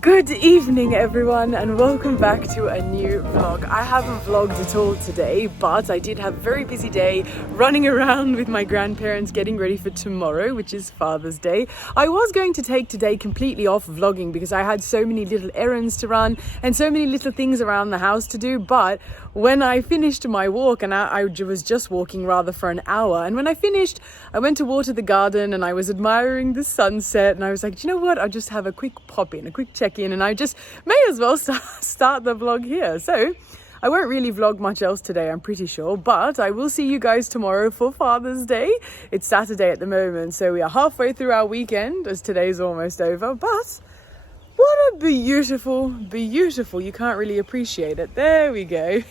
Good evening everyone and welcome back to a new vlog. I haven't vlogged at all today, but I did have a very busy day running around with my grandparents getting ready for tomorrow, which is Father's Day. I was going to take today completely off vlogging because I had so many little errands to run and so many little things around the house to do, but when I finished my walk, and I was just walking rather for an hour, and when I finished I went to water the garden and I was admiring the sunset and I was like, do you know what, I'll just have a quick pop in, a quick check in, and I just may as well start the vlog here. So I won't really vlog much else today, I'm pretty sure, but I will see you guys tomorrow for Father's Day. It's Saturday at the moment, so we are halfway through our weekend as today's almost over, but what a beautiful, you can't really appreciate it. There we go.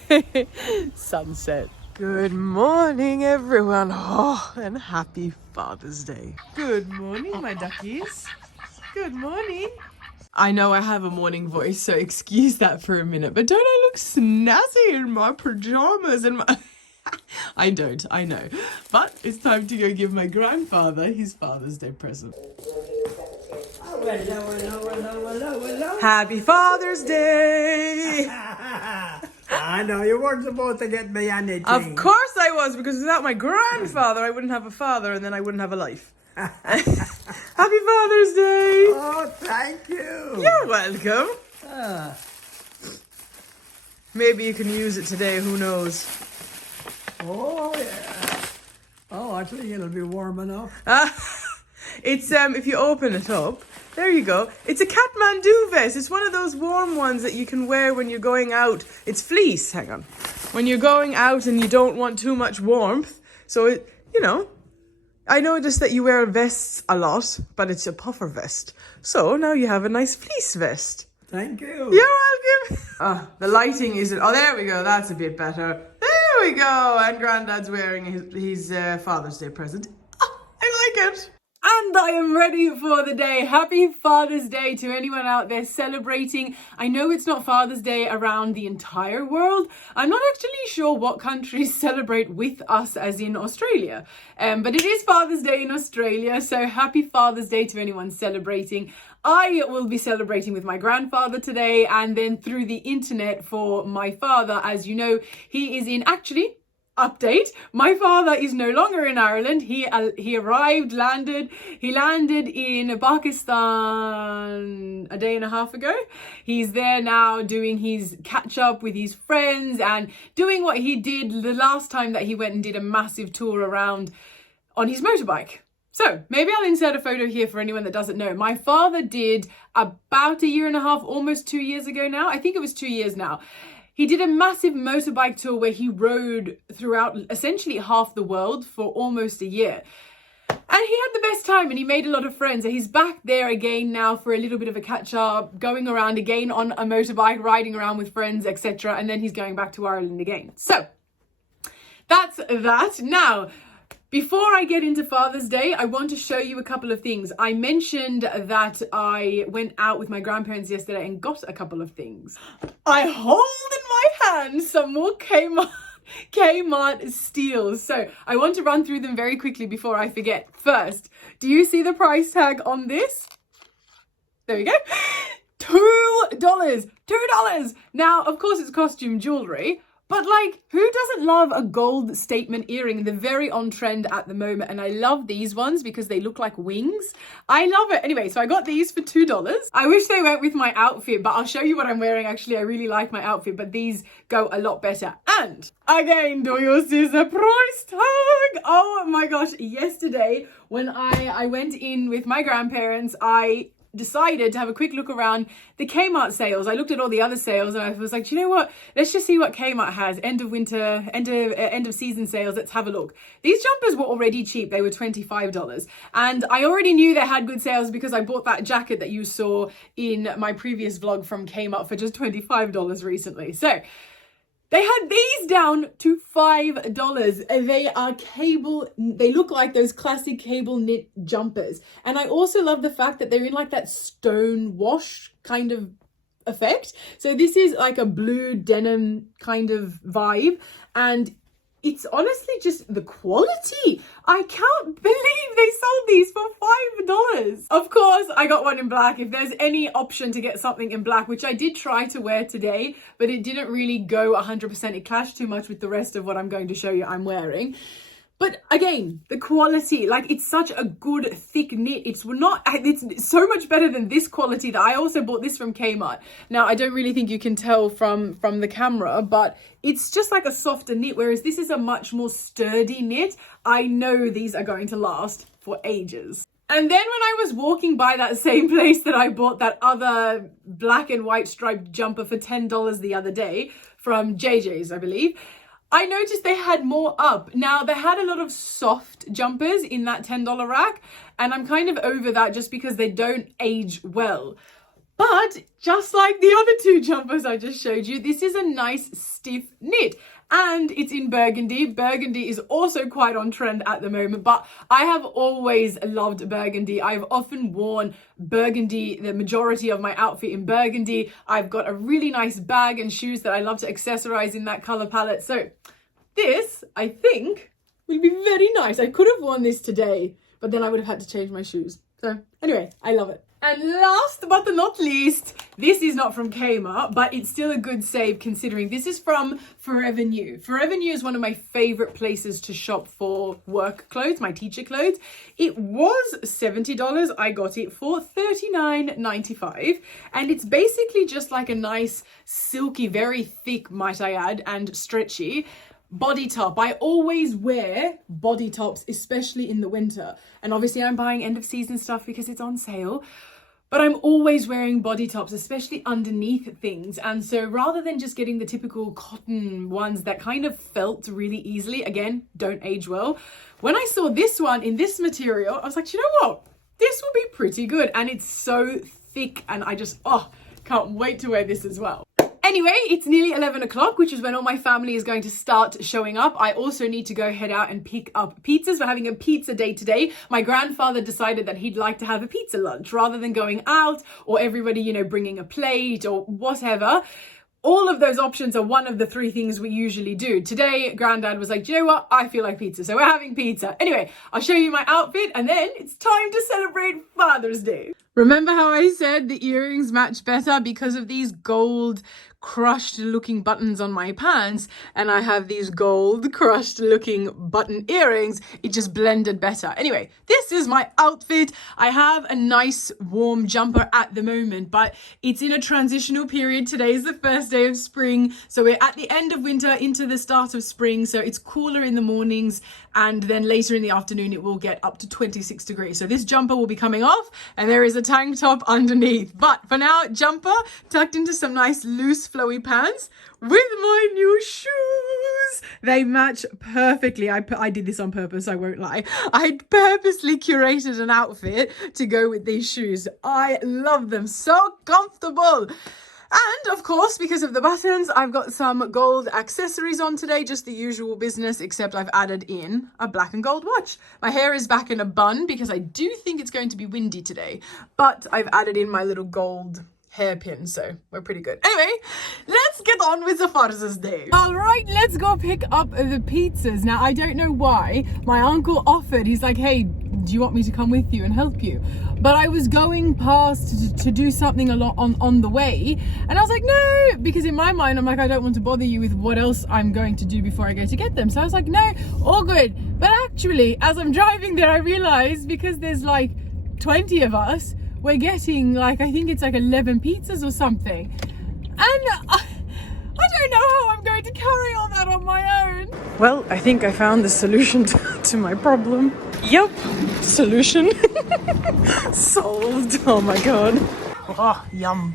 Sunset. Good morning, everyone. Oh, and happy Father's Day. Good morning, my duckies. Good morning. I know I have a morning voice, so excuse that for a minute, but don't I look snazzy in my pajamas and my... I don't, I know. But it's time to go give my grandfather his Father's Day present. Hello. Happy Father's Day! I know you weren't supposed to get me anything. Of course I was, because without my grandfather, I wouldn't have a father, and then I wouldn't have a life. Happy Father's Day! Oh, thank you. You're welcome. Maybe you can use it today, who knows? Oh, yeah. Oh, actually, it'll be warm enough. It's, if you open it up, there you go. It's a Kathmandu vest. It's one of those warm ones that you can wear when you're going out. It's fleece, hang on. When you're going out and you don't want too much warmth. So, you know, I noticed that you wear vests a lot, but it's a puffer vest. So now you have a nice fleece vest. Thank you. You're welcome. The lighting isn't... Oh, there we go. That's a bit better. There we go. And Granddad's wearing his Father's Day present. Oh, I like it. And I am ready for the day. Happy Father's Day to anyone out there celebrating. I know it's not Father's Day around the entire world. I'm not actually sure what countries celebrate with us, as in Australia. But it is Father's Day in Australia, so happy Father's Day to anyone celebrating. I will be celebrating with my grandfather today, and then through the internet for my father. As you know, he is in update. My father is no longer in Ireland. He landed in Pakistan a day and a half ago. He's there now doing his catch up with his friends and doing what he did the last time that he went and did a massive tour around on his motorbike. So maybe I'll insert a photo here for anyone that doesn't know. My father did about a year and a half, almost 2 years ago now. I think it was 2 years now. He did a massive motorbike tour where he rode throughout essentially half the world for almost a year. And he had the best time and he made a lot of friends. And he's back there again now for a little bit of a catch up, going around again on a motorbike, riding around with friends, etc. And then he's going back to Ireland again. So that's that. Now, before I get into Father's Day, I want to show you a couple of things. I mentioned that I went out with my grandparents yesterday and got a couple of things. I hold in my hand some more Kmart steals. So I want to run through them very quickly before I forget. First, do you see the price tag on this? There we go. $2. $2. Now, of course, it's costume jewelry. But like, who doesn't love a gold statement earring? They're very on trend at the moment. And I love these ones because they look like wings. I love it. Anyway, so I got these for $2. I wish they went with my outfit, but I'll show you what I'm wearing. Actually, I really like my outfit, but these go a lot better. And again, do you see the price tag? Oh my gosh. Yesterday, when I went in with my grandparents, I decided to have a quick look around the Kmart sales. I looked at all the other sales and I was like, you know what? Let's just see what Kmart has. End of winter, end of season sales. Let's have a look. These jumpers were already cheap. They were $25. And I already knew they had good sales because I bought that jacket that you saw in my previous vlog from Kmart for just $25 recently. So they had these down to $5. They look like those classic cable knit jumpers. And I also love the fact that they're in like that stone wash kind of effect. So this is like a blue denim kind of vibe. And it's honestly just the quality. I can't believe they sold these for $5. Of course, I got one in black. If there's any option to get something in black, which I did try to wear today, but it didn't really go 100%. It clashed too much with the rest of what I'm going to show you I'm wearing. But again, the quality, like it's such a good thick knit. It's so much better than this quality that I also bought this from Kmart. Now, I don't really think you can tell from the camera, but it's just like a softer knit, whereas this is a much more sturdy knit. I know these are going to last for ages. And then when I was walking by that same place that I bought that other black and white striped jumper for $10 the other day from JJ's, I believe, I noticed they had more up. Now, they had a lot of soft jumpers in that $10 rack, and I'm kind of over that just because they don't age well. But just like the other two jumpers I just showed you, this is a nice stiff knit. And it's in burgundy. Burgundy is also quite on trend at the moment, but I have always loved burgundy. I've often worn burgundy, the majority of my outfit in burgundy. I've got a really nice bag and shoes that I love to accessorize in that color palette. So this, I think, will be very nice. I could have worn this today, but then I would have had to change my shoes. So anyway, I love it. And last but not least, this is not from Kmart, but it's still a good save considering this is from Forever New. Forever New is one of my favorite places to shop for work clothes, my teacher clothes. It was $70. I got it for $39.95. And it's basically just like a nice, silky, very thick, might I add, and stretchy body top. I always wear body tops, especially in the winter. And obviously I'm buying end of season stuff because it's on sale. But I'm always wearing body tops, especially underneath things. And so rather than just getting the typical cotton ones that kind of felt really easily, again, don't age well. When I saw this one in this material, I was like, you know what? This will be pretty good. And it's so thick and I just, can't wait to wear this as well. Anyway, it's nearly 11 o'clock, which is when all my family is going to start showing up. I also need to go head out and pick up pizzas. We're having a pizza day today. My grandfather decided that he'd like to have a pizza lunch rather than going out or everybody, bringing a plate or whatever. All of those options are one of the three things we usually do. Today, Granddad was like, you know what? I feel like pizza. So we're having pizza. Anyway, I'll show you my outfit and then it's time to celebrate Father's Day. Remember how I said the earrings match better because of these gold crushed looking buttons on my pants, and I have these gold crushed looking button earrings. It just blended better. Anyway, this is my outfit. I have a nice warm jumper at the moment, but it's in a transitional period. Today is the first day of spring, so we're at the end of winter into the start of spring, so it's cooler in the mornings and then later in the afternoon it will get up to 26 degrees. So this jumper will be coming off and there is a tank top underneath, but for now, jumper tucked into some nice loose flowy pants with my new shoes. They match perfectly. I did this on purpose, I won't lie. I purposely curated an outfit to go with these shoes. I love them, so comfortable. And of course, because of the buttons, I've got some gold accessories on today, just the usual business, except I've added in a black and gold watch. My hair is back in a bun because I do think it's going to be windy today, but I've added in my little gold hairpin, so we're pretty good. Anyway, let's get on with the Father's Day. All right, let's go pick up the pizzas. Now, I don't know why. My uncle offered, he's like, hey, do you want me to come with you and help you? But I was going past to do something a lot on the way, and I was like, no, because in my mind, I'm like, I don't want to bother you with what else I'm going to do before I go to get them. So I was like, no, all good. But actually, as I'm driving there, I realized because there's like 20 of us, we're getting like, I think it's like 11 pizzas or something. And I don't know how I'm going to carry all that on my own. Well, I think I found the solution to my problem. Yep, solution. Solved. Oh my God. Oh, yum.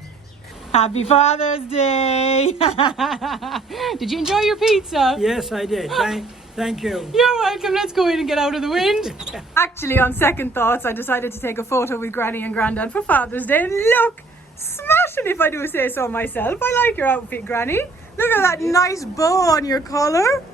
Happy Father's Day. Did you enjoy your pizza? Yes, I did. Thank you. You're welcome. Let's go in and get out of the wind. Actually, on second thoughts, I decided to take a photo with Granny and Grandad for Father's Day. And look, smashing if I do say so myself. I like your outfit, Granny. Look at that nice bow on your collar.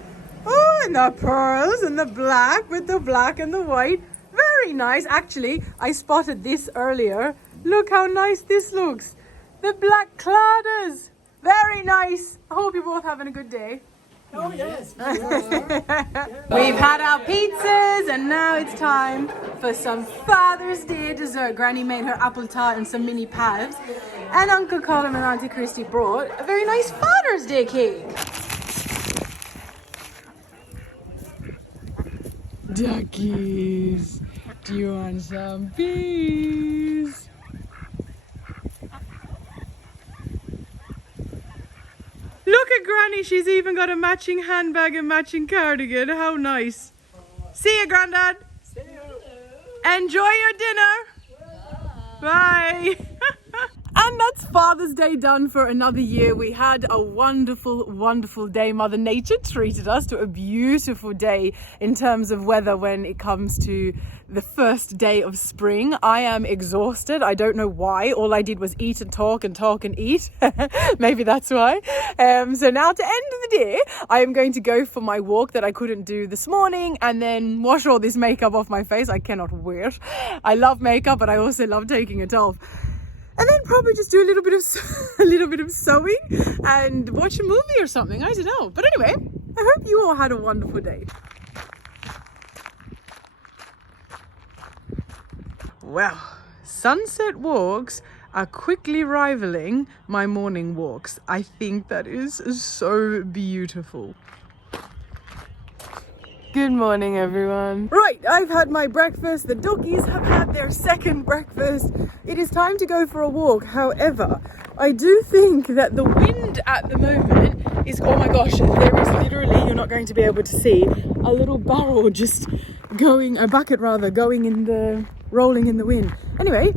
Oh, and the pearls and the black with the black and the white. Very nice. Actually, I spotted this earlier. Look how nice this looks. The black cladders. Very nice. I hope you're both having a good day. Oh, yes. We've had our pizzas and now it's time for some Father's Day dessert. Granny made her apple tart and some mini pies. And Uncle Colin and Auntie Christy brought a very nice Father's Day cake. Duckies, do you want some peas? Look at Granny, she's even got a matching handbag and matching cardigan. How nice. See you, Grandad. See you. Enjoy your dinner. Bye. And that's Father's Day done for another year. We had a wonderful, wonderful day. Mother Nature treated us to a beautiful day in terms of weather when it comes to the first day of spring. I am exhausted. I don't know why. All I did was eat and talk and talk and eat. Maybe that's why. So now to end the day, I am going to go for my walk that I couldn't do this morning and then wash all this makeup off my face. I cannot wear it. I love makeup, but I also love taking it off. And then probably just do a little bit of sewing and watch a movie or something. I don't know. But anyway, I hope you all had a wonderful day. Well, sunset walks are quickly rivaling my morning walks. I think that is so beautiful. Good morning, everyone. Right, I've had my breakfast. The doggies have had their second breakfast. It is time to go for a walk. However, I do think that the wind at the moment is, oh my gosh, there is literally, you're not going to be able to see, a little barrel just going, a bucket rather, rolling in the wind. Anyway,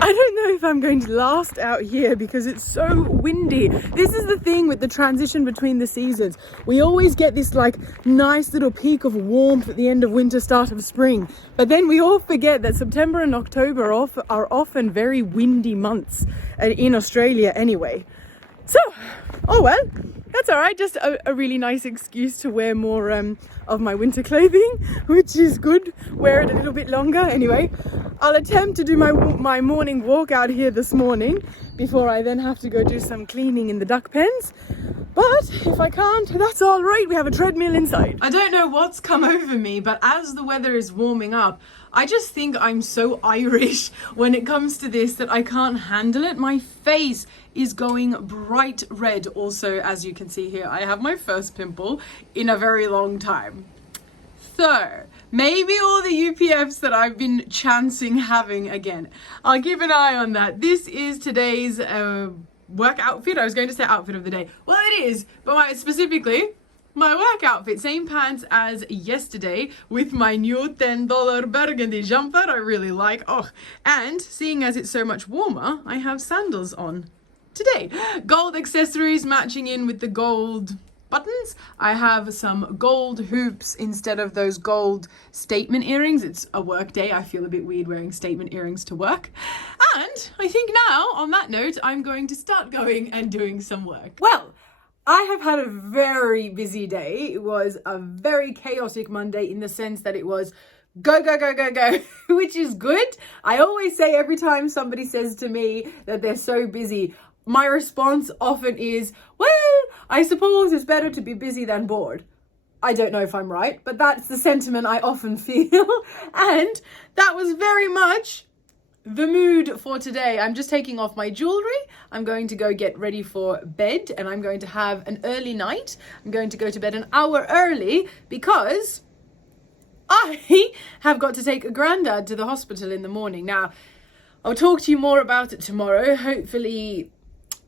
I don't know if I'm going to last out here because it's so windy. This is the thing with the transition between the seasons. We always get this like nice little peak of warmth at the end of winter, start of spring. But then we all forget that September and October are often very windy months in Australia anyway. So, oh well, that's all right. Just a really nice excuse to wear more of my winter clothing, which is good. Wear it a little bit longer. Anyway, I'll attempt to do my morning walk out here this morning before I then have to go do some cleaning in the duck pens. But if I can't, that's all right. We have a treadmill inside. I don't know what's come over me, but as the weather is warming up, I just think I'm so Irish when it comes to this that I can't handle it. My face is going bright red. Also, as you can see here, I have my first pimple in a very long time. So, maybe all the UPFs that I've been chancing having again. I'll keep an eye on that. This is today's work outfit. I was going to say outfit of the day. Well, it is, but specifically, my work outfit, same pants as yesterday with my new $10 burgundy jumper I really like. Oh, and seeing as it's so much warmer, I have sandals on today. Gold accessories matching in with the gold buttons. I have some gold hoops instead of those gold statement earrings. It's a work day. I feel a bit weird wearing statement earrings to work. And I think now, on that note, I'm going to start going and doing some work. Well, I have had a very busy day. It was a very chaotic Monday in the sense that it was go, go, go, go, go, which is good. I always say every time somebody says to me that they're so busy, my response often is, well, I suppose it's better to be busy than bored. I don't know if I'm right, but that's the sentiment I often feel. And that was very much the mood for today. I'm just taking off my jewelry. I'm going to go get ready for bed and I'm going to have an early night. I'm going to go to bed an hour early because I have got to take a granddad to the hospital in the morning. Now, I'll talk to you more about it tomorrow. Hopefully,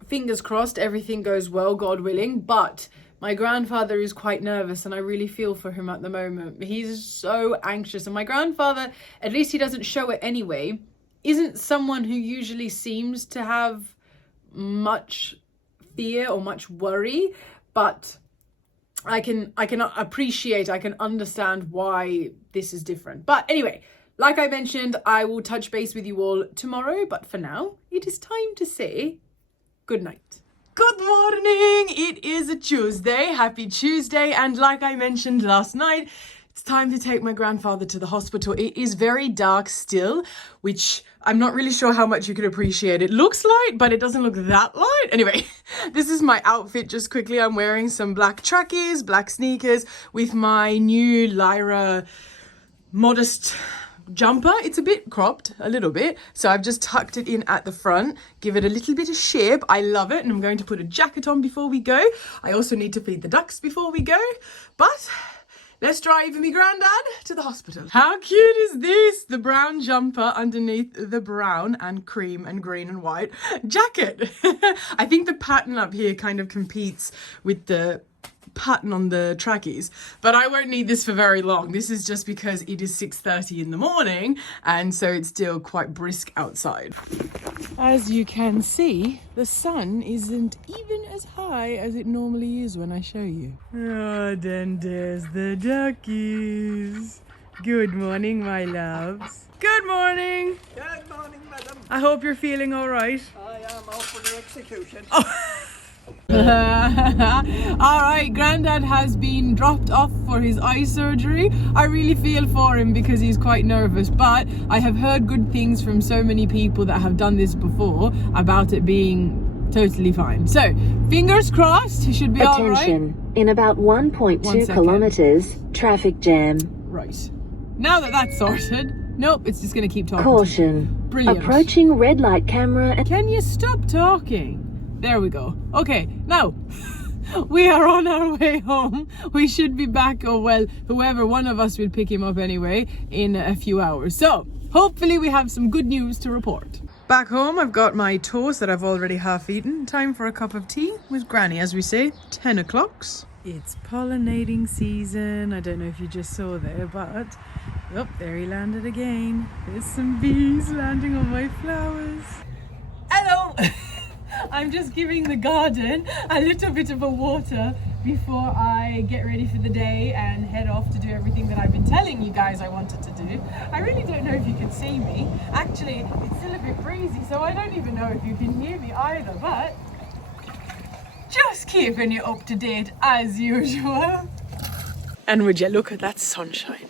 fingers crossed, everything goes well, God willing. But my grandfather is quite nervous and I really feel for him at the moment. He's so anxious. And my grandfather, at least he doesn't show it anyway, isn't someone who usually seems to have much fear or much worry, but I can appreciate, I can understand why this is different. But anyway, like I mentioned, I will touch base with you all tomorrow, but for now, it is time to say good night. Good morning! It is a Tuesday. Happy Tuesday. And like I mentioned last night, it's time to take my grandfather to the hospital. It is very dark still, which I'm not really sure how much you can appreciate. It looks light, but it doesn't look that light. Anyway, this is my outfit just quickly. I'm wearing some black trackies, black sneakers with my new Lyra modest jumper. It's a bit cropped, a little bit. So I've just tucked it in at the front, give it a little bit of shape. I love it. And I'm going to put a jacket on before we go. I also need to feed the ducks before we go. But let's drive me granddad to the hospital. How cute is this? The brown jumper underneath the brown and cream and green and white jacket. I think the pattern up here kind of competes with the pattern on the trackies, but I won't need this for very long. This is just because it is 6:30 in the morning, and so it's still quite brisk outside. As you can see, the sun isn't even as high as it normally is when I show you. Oh, then there's the duckies. Good morning, my loves. Good morning. Good morning, madam. I hope you're feeling all right. I am out for the execution. All right, Granddad has been dropped off for his eye surgery. I really feel for him because he's quite nervous, but I have heard good things from so many people that have done this before about it being totally fine. So, fingers crossed, he should be all right. Attention, in about 1.2 kilometers, traffic jam. Right. Now that that's sorted, nope, it's just going to keep talking. Caution. Brilliant. Approaching red light camera. Can you stop talking? There we go. Okay, now we are on our way home. We should be back, or well, whoever, one of us will pick him up anyway in a few hours. So hopefully we have some good news to report. Back home, I've got my toast that I've already half eaten. Time for a cup of tea with Granny, as we say, 10 o'clock. It's pollinating season. I don't know if you just saw there, but oh, there he landed again. There's some bees landing on my flowers. Hello! I'm just giving the garden a little bit of a water before I get ready for the day and head off to do everything that I've been telling you guys I wanted to do. I really don't know if you can see me. Actually, it's still a bit breezy, so I don't even know if you can hear me either, but just keeping you up to date as usual. And would you look at that sunshine?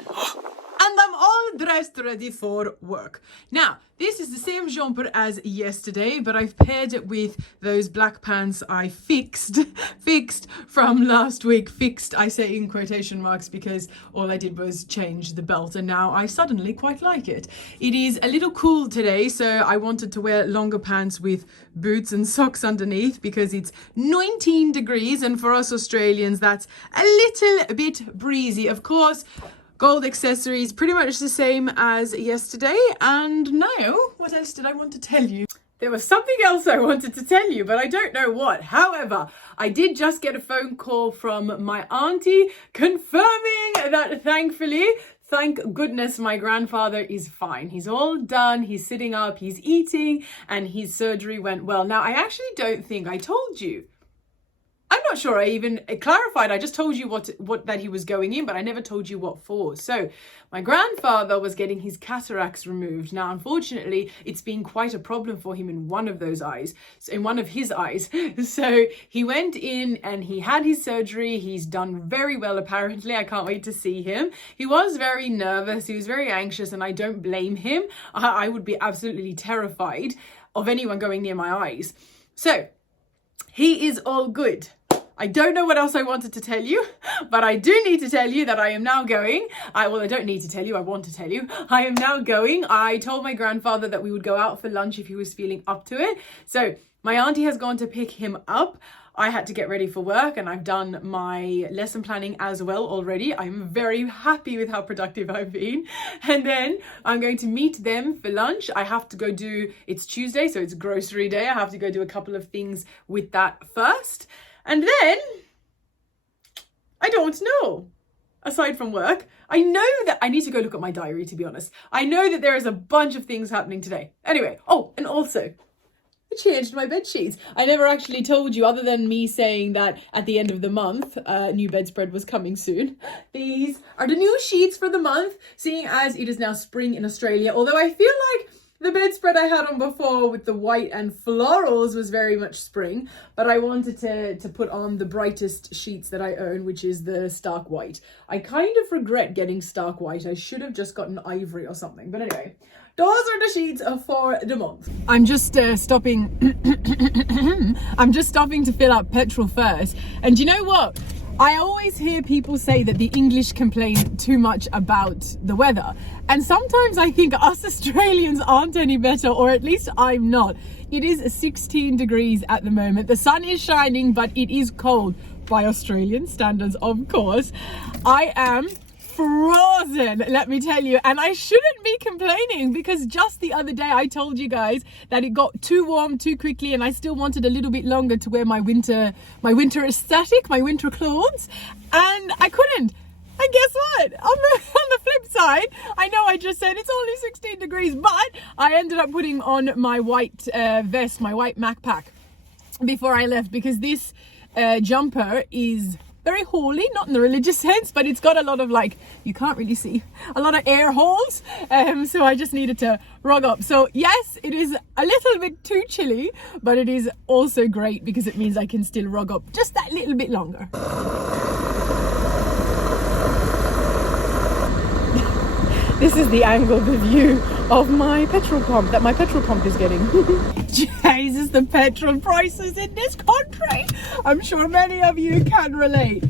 And I'm all dressed ready for work. Now, this is the same jumper as yesterday, but I've paired it with those black pants I fixed from last week. Fixed, I say in quotation marks, because all I did was change the belt, and now I suddenly quite like it. It is a little cool today, so I wanted to wear longer pants with boots and socks underneath because it's 19 degrees, and for us Australians, that's a little bit breezy. Of course, gold accessories, pretty much the same as yesterday. And now, what else did I want to tell you? There was something else I wanted to tell you, but I don't know what. However, I did just get a phone call from my auntie confirming that thankfully, thank goodness, my grandfather is fine. He's all done, he's sitting up, he's eating, and his surgery went well. Now, I actually don't think I told you. I'm not sure I even clarified. I just told you what that he was going in, but I never told you what for. So my grandfather was getting his cataracts removed. Now, unfortunately, it's been quite a problem for him in one of those eyes, in one of his eyes. So he went in and he had his surgery. He's done very well, apparently. I can't wait to see him. He was very nervous. He was very anxious, and I don't blame him. I would be absolutely terrified of anyone going near my eyes. So he is all good. I don't know what else I wanted to tell you, but I do need to tell you that I am now going. I don't need to tell you, I want to tell you. I am now going. I told my grandfather that we would go out for lunch if he was feeling up to it. So my auntie has gone to pick him up. I had to get ready for work, and I've done my lesson planning as well already. I'm very happy with how productive I've been. And then I'm going to meet them for lunch. I have to go it's Tuesday, so it's grocery day. I have to go do a couple of things with that first. And then, I don't know, aside from work, I know that I need to go look at my diary, to be honest. I know that there is a bunch of things happening today. Anyway, oh, and also, I changed my bed sheets. I never actually told you, other than me saying that at the end of the month, new bedspread was coming soon. These are the new sheets for the month, seeing as it is now spring in Australia. Although I feel like The bedspread I had on before with the white and florals was very much spring, but I wanted to put on the brightest sheets that I own, which is the stark white. I kind of regret getting stark white. I should have just gotten ivory or something. But anyway, those are the sheets for the month. I'm just stopping. I'm just stopping to fill up petrol first. And you know what? I always hear people say that the English complain too much about the weather. And sometimes I think us Australians aren't any better, or at least I'm not. It is 16 degrees at the moment. The sun is shining, but it is cold by Australian standards, of course. I am frozen, let me tell you, and I shouldn't be complaining because just the other day I told you guys that it got too warm too quickly and I still wanted a little bit longer to wear my winter aesthetic, my winter clothes, and I couldn't. And guess what? On the flip side, I know I just said it's only 16 degrees, but I ended up putting on my white vest, my white MacPack before I left, because this jumper is very holy, not in the religious sense, but it's got a lot of, like, you can't really see, a lot of air holes, so I just needed to rug up. So yes, it is a little bit too chilly, but it is also great because it means I can still rug up just that little bit longer. This is the angle, the view of my petrol pump that my petrol pump is getting. Jesus, the petrol prices in this country. I'm sure many of you can relate.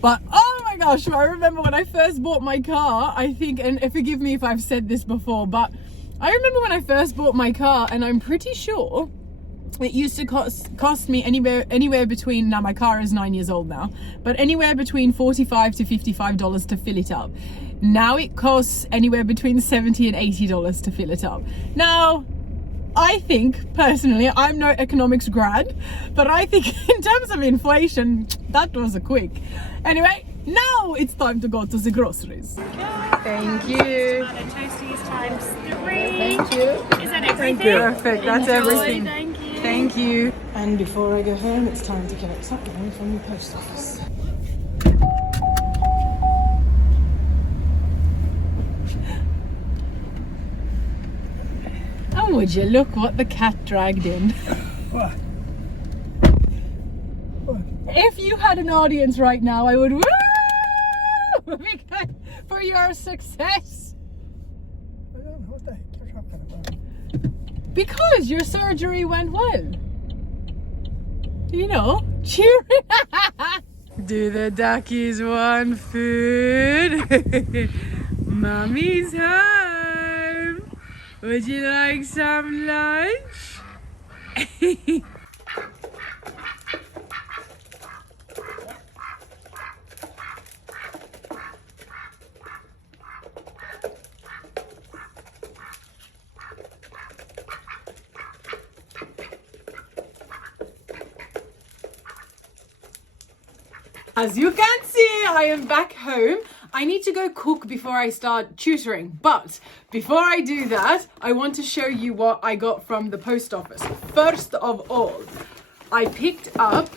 But oh my gosh, I remember when I first bought my car, I think, and forgive me if I've said this before, but I remember when I first bought my car, and I'm pretty sure it used to cost me anywhere between, now my car is 9 years old now, but anywhere between $45 to $55 to fill it up. Now it costs anywhere between $70 and $80 to fill it up. Now, I think, personally, I'm no economics grad, but I think in terms of inflation, that was a quick. Anyway, now it's time to go to the groceries. Thank you. Toasties times 3. Thank you. Is that everything? Perfect, that's everything. Thank you. Thank you. And before I go home, it's time to collect something from the post office. And would you look what the cat dragged in? What? If you had an audience right now, I would woo for your success. I don't know what the heck you're talking about. Because your surgery went well. You know, cheering. Do the duckies want food? Mommy's home. Would you like some lunch? As you can see, I am back home. I need to go cook before I start tutoring. But before I do that, I want to show you what I got from the post office. First of all, I picked up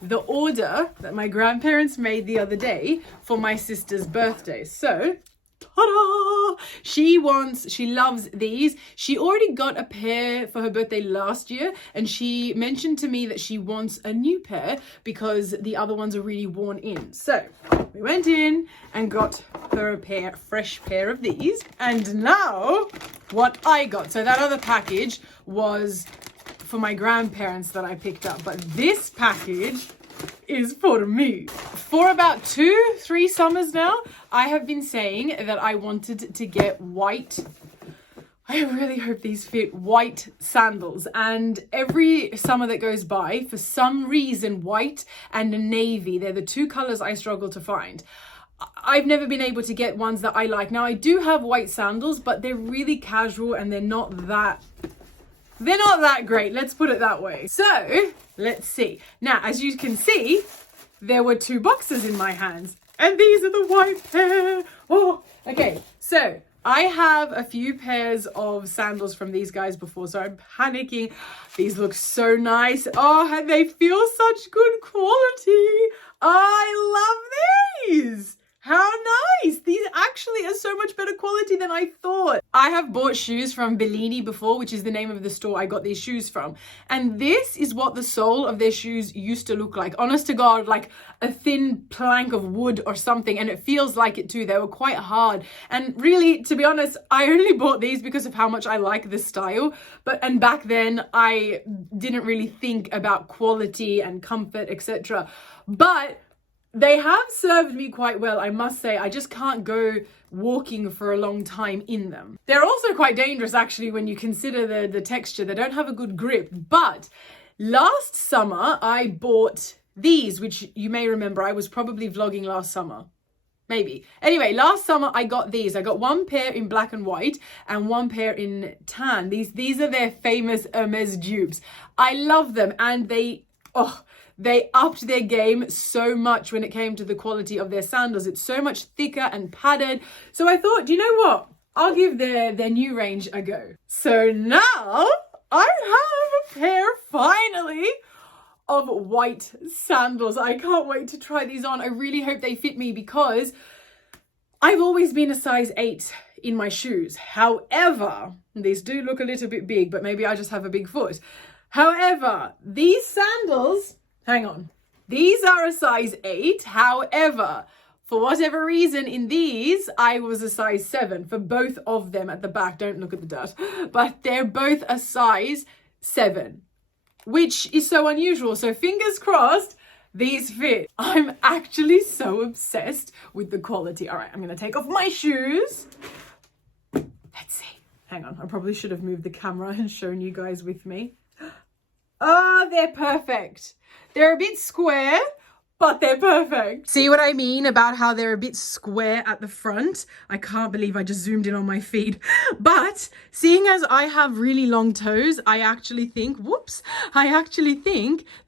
the order that my grandparents made the other day for my sister's birthday. So, ta-da! She loves these. She already got a pair for her birthday last year, and she mentioned to me that she wants a new pair because the other ones are really worn in. So we went in and got her a fresh pair of these. And now what I got. So that other package was for my grandparents that I picked up, but this package is for me. For about 2-3 summers now, I have been saying that I wanted to get white, I really hope these fit, white sandals. And every summer that goes by, for some reason, white and navy, they're the two colors I struggle to find. I've never been able to get ones that I like. Now I do have white sandals, but they're really casual and they're not that great, let's put it that way. So let's see. Now, as you can see, there were 2 boxes in my hands, and these are the white pair. Oh, okay. So I have a few pairs of sandals from these guys before, so I'm panicking. These look so nice. Oh, and they feel such good quality. I love these. How nice! These actually are so much better quality than I thought. I have bought shoes from Bellini before, which is the name of the store I got these shoes from. And this is what the sole of their shoes used to look like. Honest to God, like a thin plank of wood or something. And it feels like it too. They were quite hard. And really, to be honest, I only bought these because of how much I like the style. And back then, I didn't really think about quality and comfort, etc. But they have served me quite well, I must say. I just can't go walking for a long time in them. They're also quite dangerous, actually, when you consider the texture. They don't have a good grip. But last summer, I bought these, which you may remember. I was probably vlogging last summer. Maybe. Anyway, last summer, I got these. I got one pair in black and white and one pair in tan. These are their famous Hermes dupes. I love them, and they upped their game so much when it came to the quality of their sandals. It's so much thicker and padded. So I thought, do you know what? I'll give their new range a go. So now I have a pair, finally, of white sandals. I can't wait to try these on. I really hope they fit me because I've always been a size 8 in my shoes. However, these do look a little bit big, but maybe I just have a big foot. However, these sandals, hang on, these are a size 8. However, for whatever reason, in these, I was a size 7 for both of them at the back. Don't look at the dirt. But they're both a size 7, which is so unusual. So fingers crossed, these fit. I'm actually so obsessed with the quality. All right, I'm going to take off my shoes. Let's see. Hang on, I probably should have moved the camera and shown you guys with me. Oh, they're perfect. They're a bit square, but they're perfect. See what I mean about how they're a bit square at the front? I can't believe I just zoomed in on my feet. But seeing as I have really long toes, I actually think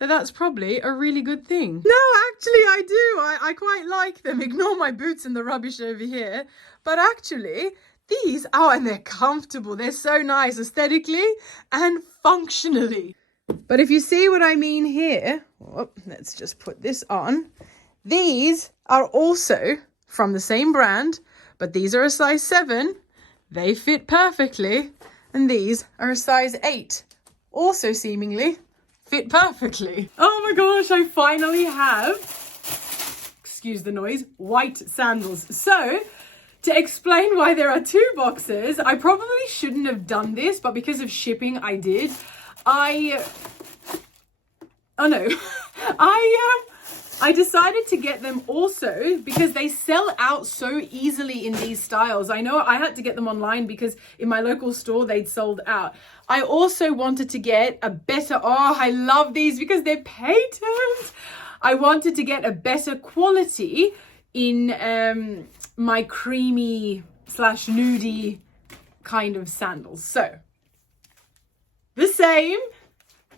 that that's probably a really good thing. No, actually I do. I quite like them. Ignore my boots and the rubbish over here. But actually, these, and they're comfortable. They're so nice aesthetically and functionally. But if you see what I mean here, let's just put this on. These are also from the same brand, but these are a size 7. They fit perfectly. And these are a size 8. Also seemingly fit perfectly. Oh my gosh, I finally have, excuse the noise, white sandals. So, to explain why there are 2 boxes, I probably shouldn't have done this, but because of shipping, I did. I decided to get them also because they sell out so easily in these styles. I know I had to get them online because in my local store they'd sold out. I also wanted to get a better, I love these because they're patent. I wanted to get a better quality in my creamy / nudie kind of sandals. So the same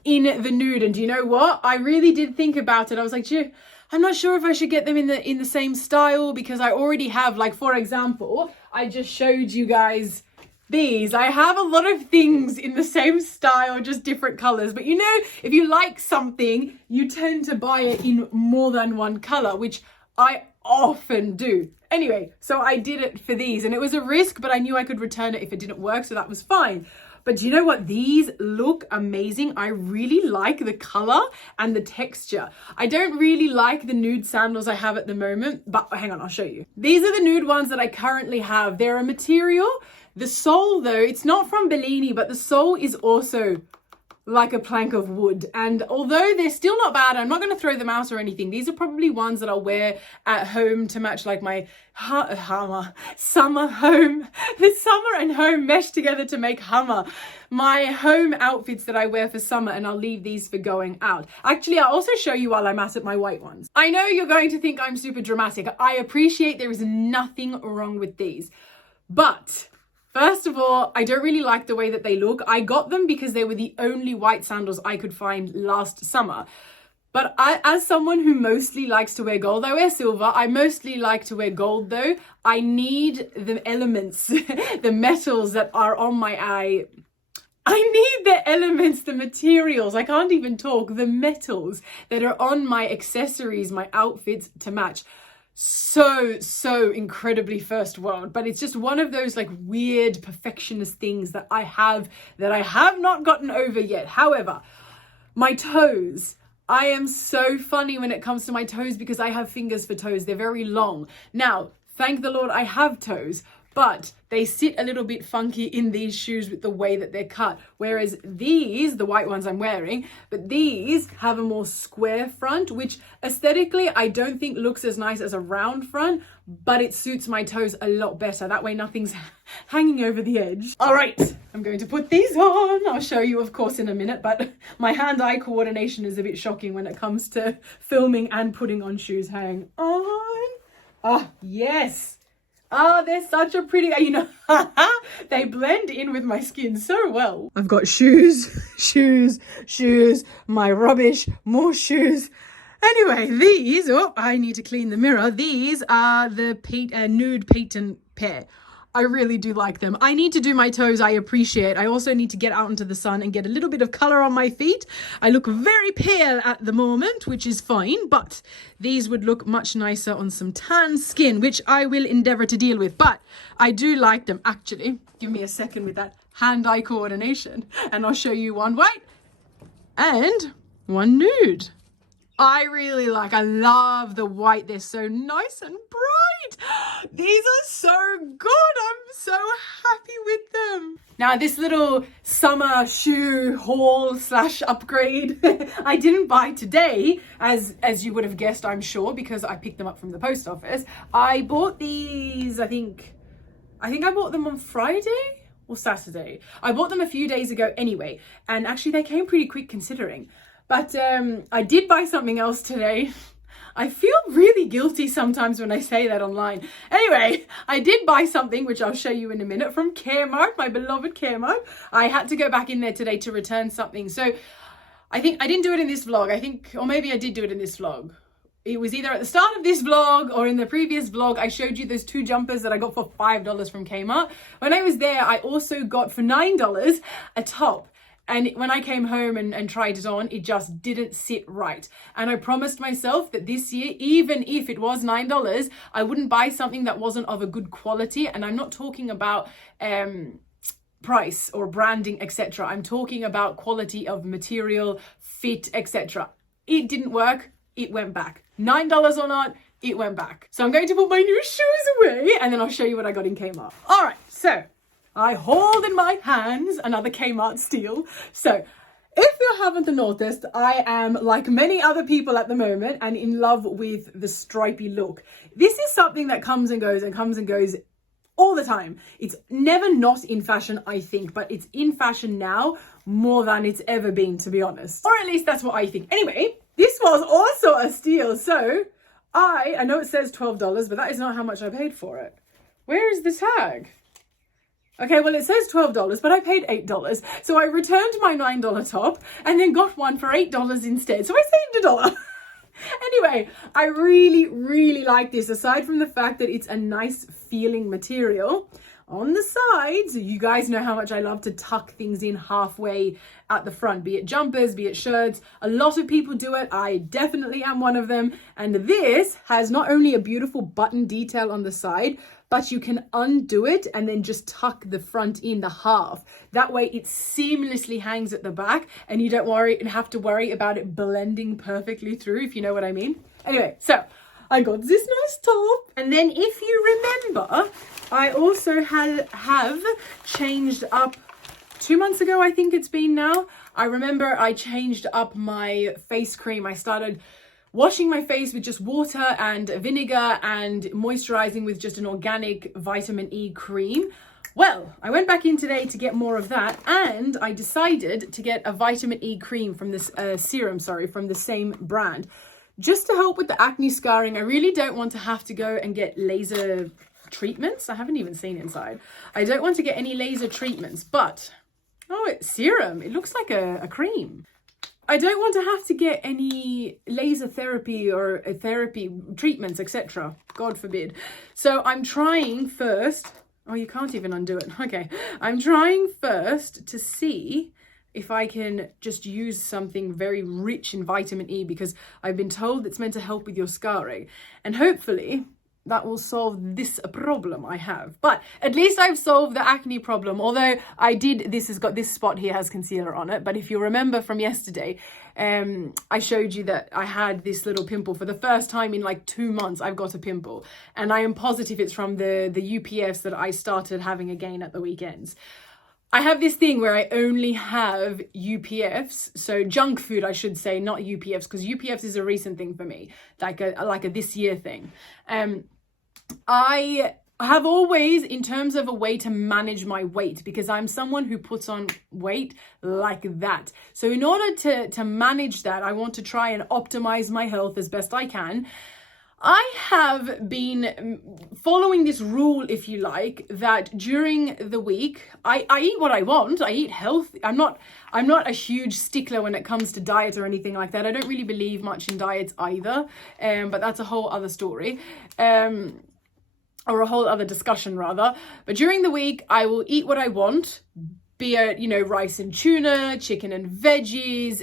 in the nude. And do you know what? I really did think about it. I was like, gee, I'm not sure if I should get them in the same style because I already have, like, for example, I just showed you guys these. I have a lot of things in the same style, just different colors. But you know, if you like something, you tend to buy it in more than one color, which I often do. Anyway, so I did it for these and it was a risk, but I knew I could return it if it didn't work, so that was fine. But do you know what? These look amazing. I really like the color and the texture. I don't really like the nude sandals I have at the moment, but hang on, I'll show you. These are the nude ones that I currently have. They're a material. The sole though, it's not from Bellini, but the sole is also like a plank of wood. And although they're still not bad, I'm not going to throw them out or anything. These are probably ones that I'll wear at home to match like my summer home. The summer and home mesh together to make Hummer. My home outfits that I wear for summer, and I'll leave these for going out. Actually, I'll also show you while I'm at it my white ones. I know you're going to think I'm super dramatic. I appreciate there is nothing wrong with these. But first of all, I don't really like the way that they look. I got them because they were the only white sandals I could find last summer. But as someone who mostly likes to wear gold, I wear silver. I mostly like to wear gold though. I need the elements, the metals that are on my eye. I need the elements, the materials, I can't even talk, the metals that are on my accessories, my outfits to match. so incredibly first world, but it's just one of those like weird perfectionist things that I have not gotten over yet. However, my toes, I am so funny when it comes to my toes because I have fingers for toes. They're very long. Now, thank the Lord I have toes, but they sit a little bit funky in these shoes with the way that they're cut. Whereas these, the white ones I'm wearing, but these have a more square front, which aesthetically I don't think looks as nice as a round front, but it suits my toes a lot better. That way nothing's hanging over the edge. All right, I'm going to put these on. I'll show you, of course, in a minute, but my hand-eye coordination is a bit shocking when it comes to filming and putting on shoes. Hang on. Ah, yes. Oh, they're such a pretty, you know, they blend in with my skin so well. I've got shoes, my rubbish, more shoes. Anyway, these, oh, I need to clean the mirror. These are the nude patent pair. I really do like them. I need to do my toes, I appreciate. I also need to get out into the sun and get a little bit of colour on my feet. I look very pale at the moment, which is fine, but these would look much nicer on some tan skin, which I will endeavour to deal with. But I do like them, actually. Give me a second with that hand-eye coordination, and I'll show you one white and one nude. I love the white. They're so nice and bright. These are so good. I'm so happy with them. Now, this little summer shoe haul / upgrade, I didn't buy today, as you would have guessed, I'm sure, because I picked them up from the post office. I bought these, I think I bought them on Friday or Saturday. I bought them a few days ago anyway, and actually they came pretty quick considering. But I did buy something else today. I feel really guilty sometimes when I say that online. Anyway, I did buy something, which I'll show you in a minute, from Kmart, my beloved Kmart. I had to go back in there today to return something. So I think I didn't do it in this vlog. Or maybe I did do it in this vlog. It was either at the start of this vlog or in the previous vlog. I showed you those 2 jumpers that I got for $5 from Kmart. When I was there, I also got for $9 a top. And when I came home and tried it on, it just didn't sit right. And I promised myself that this year, even if it was $9, I wouldn't buy something that wasn't of a good quality. And I'm not talking about price or branding, etc. I'm talking about quality of material, fit, etc. It didn't work. It went back. $9 or not, it went back. So I'm going to put my new shoes away and then I'll show you what I got in Kmart. All right, so I hold in my hands another Kmart steal. So if you haven't noticed, I am like many other people at the moment and in love with the stripy look. This is something that comes and goes all the time. It's never not in fashion, I think, but it's in fashion now more than it's ever been, to be honest. Or at least that's what I think. Anyway, this was also a steal. So I know it says $12, but that is not how much I paid for it. Where is the tag? Okay, well, it says $12, but I paid $8. So I returned my $9 top and then got one for $8 instead. So I saved $1. Anyway, I really like this. Aside from the fact that it's a nice feeling material, on the sides, you guys know how much I love to tuck things in halfway at the front, be it jumpers, be it shirts. A lot of people do it. I definitely am one of them. And this has not only a beautiful button detail on the side, but you can undo it and then just tuck the front in the half. That way it seamlessly hangs at the back and you don't have to worry about it blending perfectly through, if you know what I mean. Anyway, so I got this nice top. And then if you remember, I also have changed up 2 months ago, I think it's been now. I remember I changed up my face cream. I started washing my face with just water and vinegar and moisturizing with just an organic vitamin E cream. Well, I went back in today to get more of that and I decided to get a vitamin E cream from this serum, from the same brand. Just to help with the acne scarring. I really don't want to have to go and get laser treatments. I haven't even seen inside. I don't want to get any laser treatments, but, oh, it's serum. It looks like a cream. I don't want to have to get any laser therapy or therapy treatments, etc. God forbid. So I'm trying first. Oh, you can't even undo it. Okay. I'm trying first to see if I can just use something very rich in vitamin E, because I've been told it's meant to help with your scarring. And hopefully that will solve this problem I have. But at least I've solved the acne problem. Although this has got this spot here has concealer on it. But if you remember from yesterday, I showed you that I had this little pimple. For the first time in like 2 months, I've got a pimple. And I am positive it's from the UPFs that I started having again at the weekends. I have this thing where I only have UPFs, so junk food, I should say, not UPFs, because UPFs is a recent thing for me, like a this year thing. I have always, in terms of a way to manage my weight, because I'm someone who puts on weight like that. So in order to manage that, I want to try and optimize my health as best I can. I have been following this rule, if you like, that during the week, I eat what I want. I eat healthy. I'm not a huge stickler when it comes to diet or anything like that. I don't really believe much in diets either, but that's a whole other story. Or a whole other discussion rather. But during the week, I will eat what I want, be it, rice and tuna, chicken and veggies,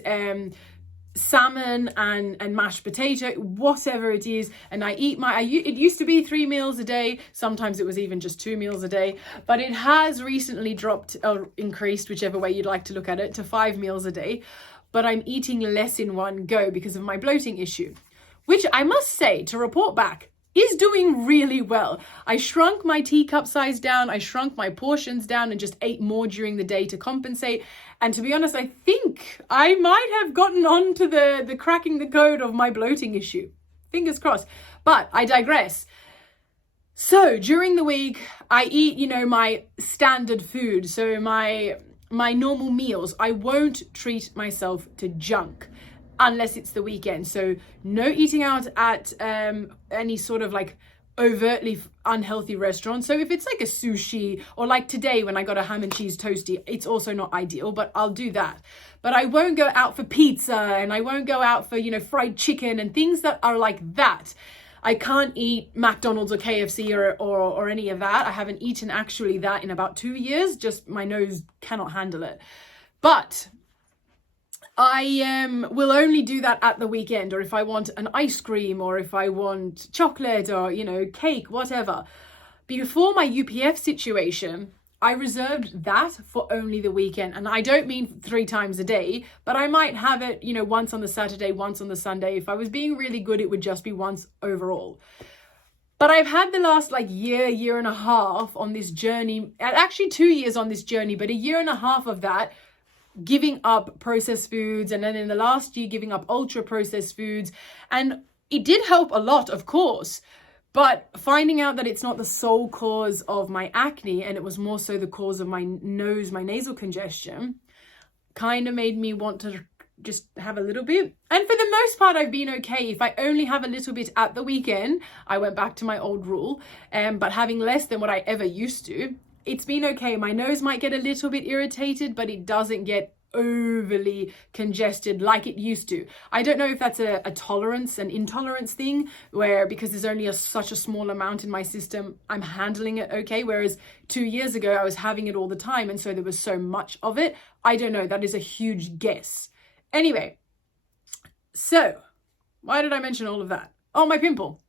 salmon and mashed potato, whatever it is. And I eat it used to be 3 meals a day. Sometimes it was even just 2 meals a day, but it has recently dropped or increased, whichever way you'd like to look at it, to 5 meals a day. But I'm eating less in one go because of my bloating issue, which I must say, to report back, is doing really well. I shrunk my teacup size down, I shrunk my portions down and just ate more during the day to compensate. And to be honest, I think I might have gotten on to the cracking the code of my bloating issue. Fingers crossed. But I digress. So during the week, I eat, my standard food. So my normal meals. I won't treat myself to junk unless it's the weekend. So no eating out at any sort of like overtly unhealthy restaurant. So if it's like a sushi, or like today when I got a ham and cheese toasty, it's also not ideal, but I'll do that. But I won't go out for pizza, and I won't go out for, fried chicken and things that are like that. I can't eat McDonald's or KFC or any of that. I haven't eaten actually that in about 2 years. Just my nose cannot handle it. But I will only do that at the weekend, or if I want an ice cream, or if I want chocolate, or, cake, whatever. Before my UPF situation, I reserved that for only the weekend. And I don't mean 3 times a day, but I might have it, once on the Saturday, once on the Sunday. If I was being really good, it would just be once overall. But I've had the last year and a half on this journey, actually 2 years on this journey, but a year and a half of that, giving up processed foods, and then in the last year giving up ultra processed foods. And it did help a lot, of course, but finding out that it's not the sole cause of my acne, and it was more so the cause of my nasal congestion, kind of made me want to just have a little bit. And for the most part, I've been okay. If I only have a little bit at the weekend, I went back to my old rule, but having less than what I ever used to, it's been okay. My nose might get a little bit irritated, but it doesn't get overly congested like it used to. I don't know if that's a tolerance and intolerance thing, where because there's only such a small amount in my system, I'm handling it okay. Whereas 2 years ago, I was having it all the time, and so there was so much of it. I don't know. That is a huge guess. Anyway, so why did I mention all of that? Oh, my pimple.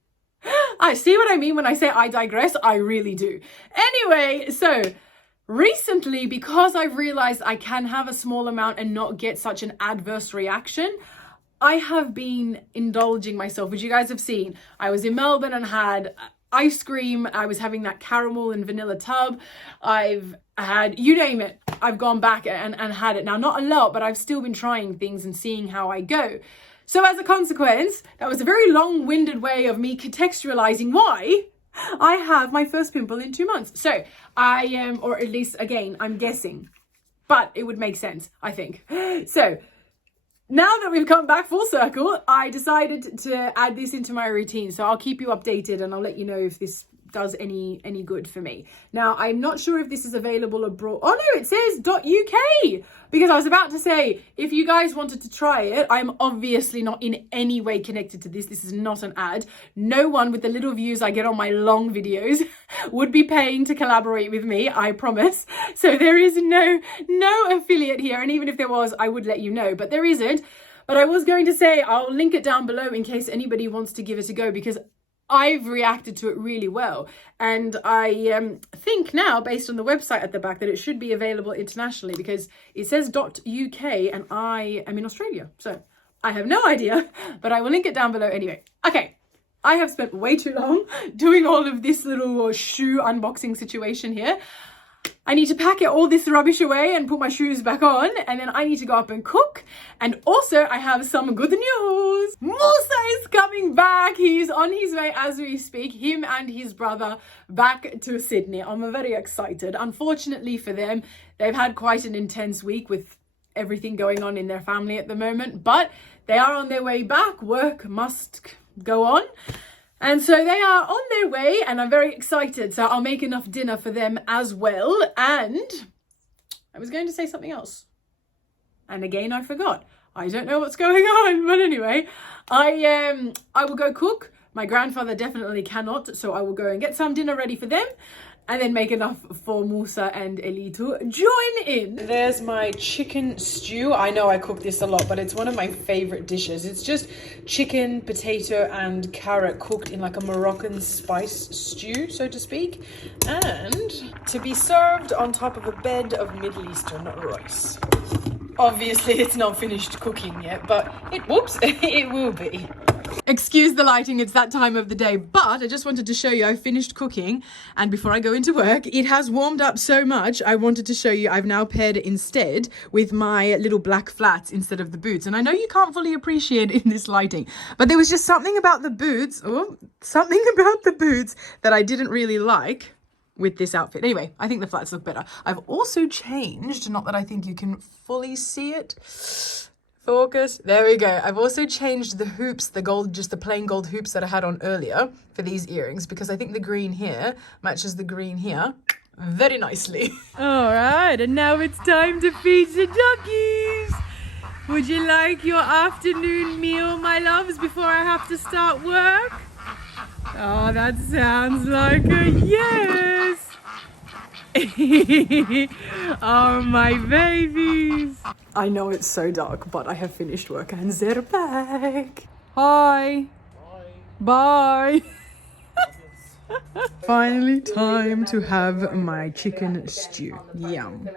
I see what I mean when I say I digress. I really do. Anyway, so recently, because I've realized I can have a small amount and not get such an adverse reaction, I have been indulging myself, which you guys have seen. I was in Melbourne and had ice cream. I was having that caramel and vanilla tub. I've had, you name it, I've gone back and had it. Now, not a lot, but I've still been trying things and seeing how I go. So as a consequence, that was a very long-winded way of me contextualizing why I have my first pimple in 2 months. So I am, or at least, again, I'm guessing, but it would make sense, I think. So now that we've come back full circle, I decided to add this into my routine. So I'll keep you updated, and I'll let you know if this does any good for me. Now, I'm not sure if this is available abroad. Oh no, it says .uk, because I was about to say, if you guys wanted to try it, I'm obviously not in any way connected to this. This is not an ad. No one with the little views I get on my long videos would be paying to collaborate with me, I promise. So there is no affiliate here, and even if there was, I would let you know, but there isn't. But I was going to say, I'll link it down below in case anybody wants to give it a go, because I've reacted to it really well. And I think now, based on the website at the back, that it should be available internationally, because it says .uk and I am in Australia. So I have no idea, but I will link it down below anyway. Okay, I have spent way too long doing all of this little shoe unboxing situation here. I need to pack all this rubbish away and put my shoes back on, and then I need to go up and cook. And also I have some good news. Musa is coming back. He's on his way as we speak, him and his brother back to Sydney. I'm very excited. Unfortunately for them, they've had quite an intense week with everything going on in their family at the moment, but they are on their way back. Work must go on. And so they are on their way, and I'm very excited. So I'll make enough dinner for them as well. And I was going to say something else, and again I forgot. I don't know what's going on, but anyway, I will go cook. My grandfather definitely cannot, so I will go and get some dinner ready for them, and then make enough for Musa and Eli to join in. There's my chicken stew. I know I cook this a lot, but it's one of my favorite dishes. It's just chicken, potato, and carrot cooked in like a Moroccan spice stew, so to speak, and to be served on top of a bed of Middle Eastern rice. Obviously, it's not finished cooking yet, but it will be. Excuse the lighting, it's that time of the day, but I just wanted to show you I finished cooking, and before I go into work, it has warmed up so much. I wanted to show you I've now paired it instead with my little black flats instead of the boots. And I know you can't fully appreciate it in this lighting, but there was just something about the boots, that I didn't really like with this outfit. Anyway, I think the flats look better. I've also changed, not that I think you can fully see it. Focus. There we go. I've also changed the hoops, the gold, just the plain gold hoops that I had on earlier for these earrings, because I think the green here matches the green here very nicely. All right, and now it's time to feed the duckies. Would you like your afternoon meal, my loves, before I have to start work? Oh, that sounds like a yes. Oh, my babies. I know it's so dark, but I have finished work and they're back. Hi. Bye. Finally time to have my chicken stew. Yum.